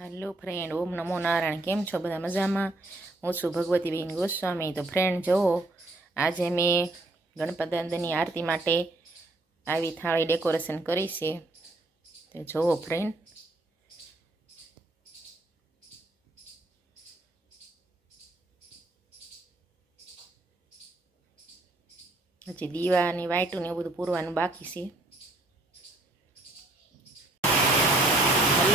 Hello friend ઓમ નમો નારાયણ. કેમ છો બધા મજામાં? હું છું ભગવતીબેન ગોસ્વામી. તો ફ્રેન્ડ જુઓ, આજે મેં ગણપતિ આરતી માટે આવી થાળી ડેકોરેશન કરી છે. તો જુઓ ફ્રેન્ડ હજી દીવા અને વાઈટું ને એવું બધું પૂરવાનું બાકી છે.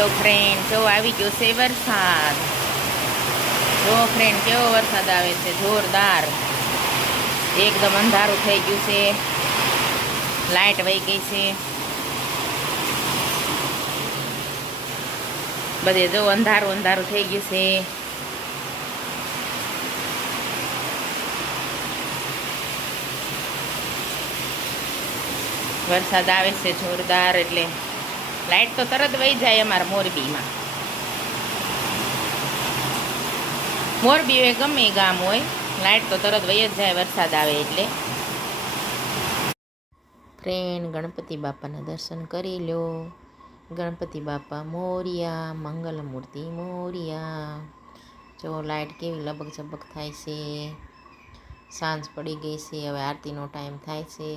હેલો ફ્રેન્ડ જો આવી ગયો છે વરસાદ. જો ફ્રેન્ડ કેવો વરસાદ આવે છે? જોરદાર. એકદમ અંધારું થઈ ગયું છે. લાઇટ વહી ગઈ છે. બધે જો અંધારું અંધારું થઈ ગયું છે. વરસાદ આવે છે જોરદાર એટલે. લાઇટ તો તરત વહી જાય અમારા મોરબીમાં. મોરબી હોય ગમે ગામ હોય લાઇટ તો તરત વહી જ જાય, વરસાદ આવે એટલે. ફ્રેન્ડ ગણપતિ બાપાના દર્શન કરી લો ગણપતિ બાપા મોરિયા, મંગલમૂર્તિ મોરિયા. જો લાઇટ કેવી લબક ઝબક થાય છે. સાંજ પડી ગઈ છે, હવે આરતીનો ટાઈમ થાય છે.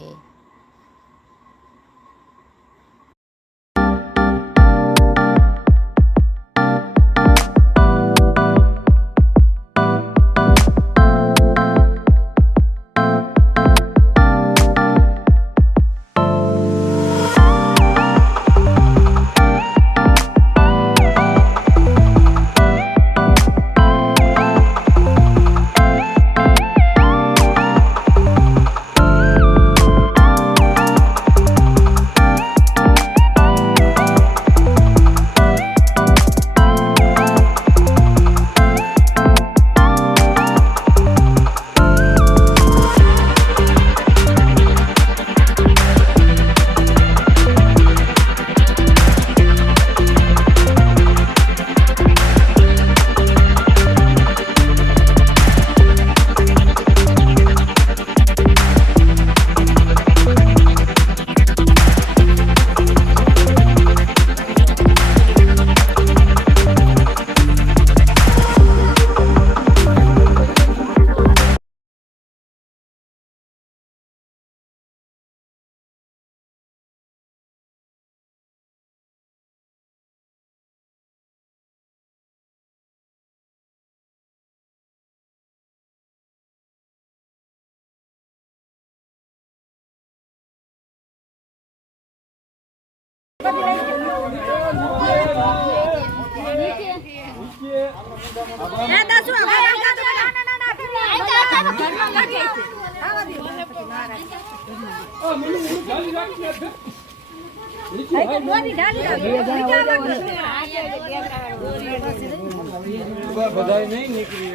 બધાય નહીં નીકળી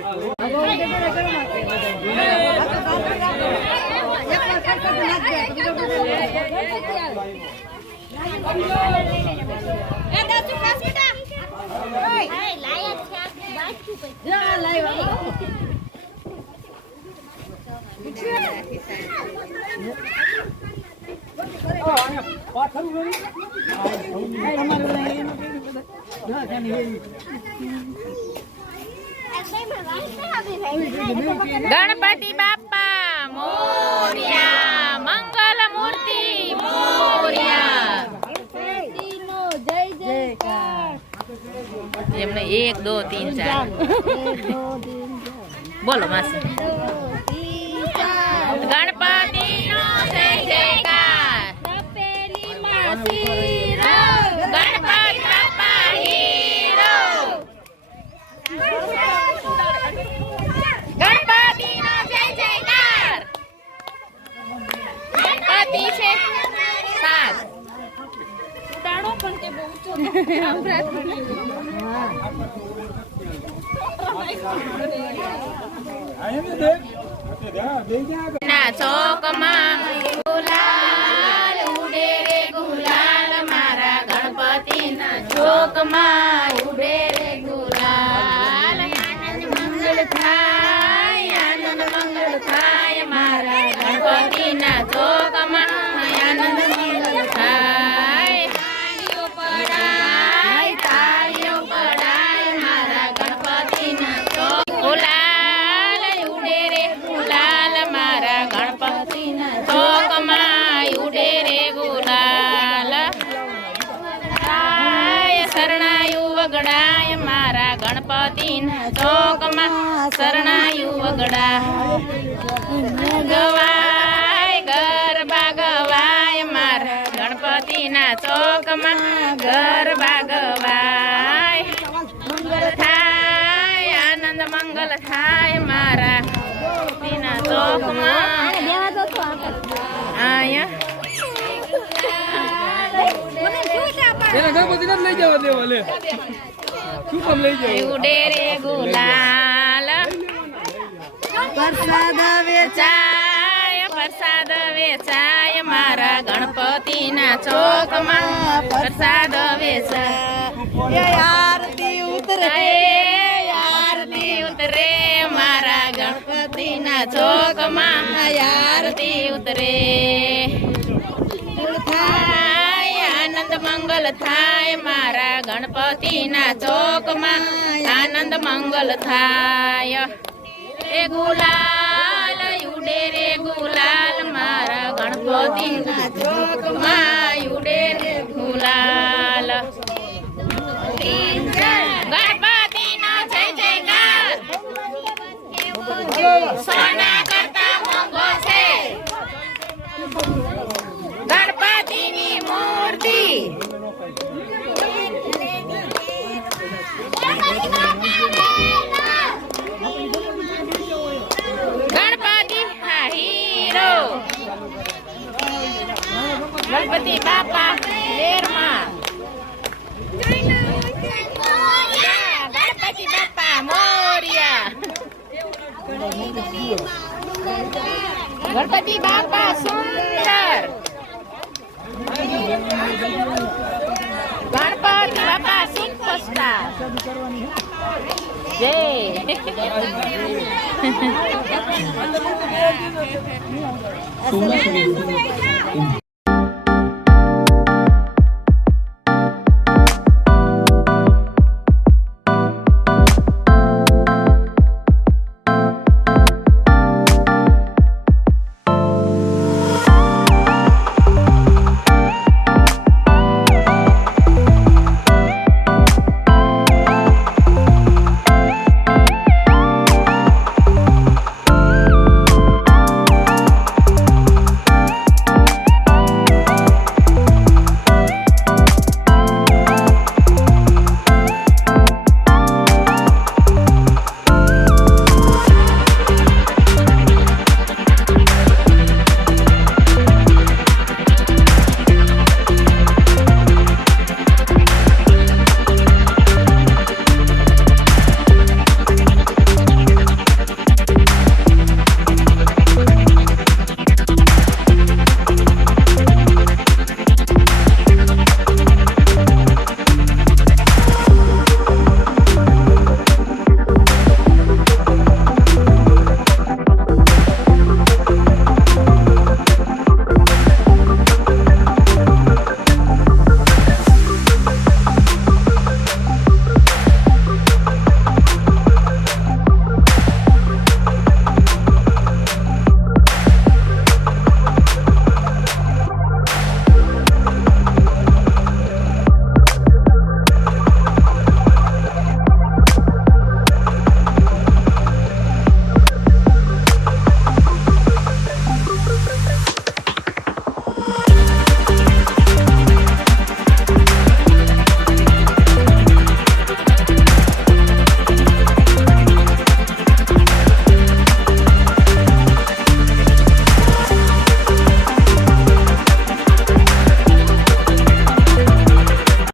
ગણપતિ બાપા મોરિયા મંગલ મૂર્તિ મોરિયા એમને એક દો તીન ચાર. બોલો માસી. ગણપતિ નો જય જયકાર ગણપતિ બાપા હીરો ગણપતિ નો જય જયકાર ગણપતિ છે સાત ના ચોકમાં ગુલાલ ગુલાલ મારા ગણપતિના ચોકમાં ઉડે શરણાયું ગવાય ગરબા ગવાય મારા ગણપતિના ચોકમાં ગરબા ગવાય. મંગલ થાય આનંદ મંગલ થાય મારા ગણપતિના ચોકમાં. આયા. એના ગણપતિ નથી લઈ જવા દેવા લે. શું લઈ જાવ? ઉડે રે ગુલાલ પ્રસાદ વેચાય પ્રસાદ વેચાય મારા ગણપતિના ચોકમાં. પ્રસાદ વેચાય. આરતી ઉતરે આરતી ઉતરે મારા ગણપતિના ચોકમાં. આરતી ઉતરે. મંગલ થાય મારા ગણપતિના ચોકમાં. આનંદ મંગલ થાય. રે ગુલાલ ઉડે રે ગુલાલ મારા ગણપતિના ચોકમાં ઉડે રે ગુલાલ ગણપતિ બાપા લેરમાં. ગણપતિ બાપા મોરિયા. ગણપતિ બાપા સુંદર. ગણપતિ બાપા સુપરસ્ટાર. જય.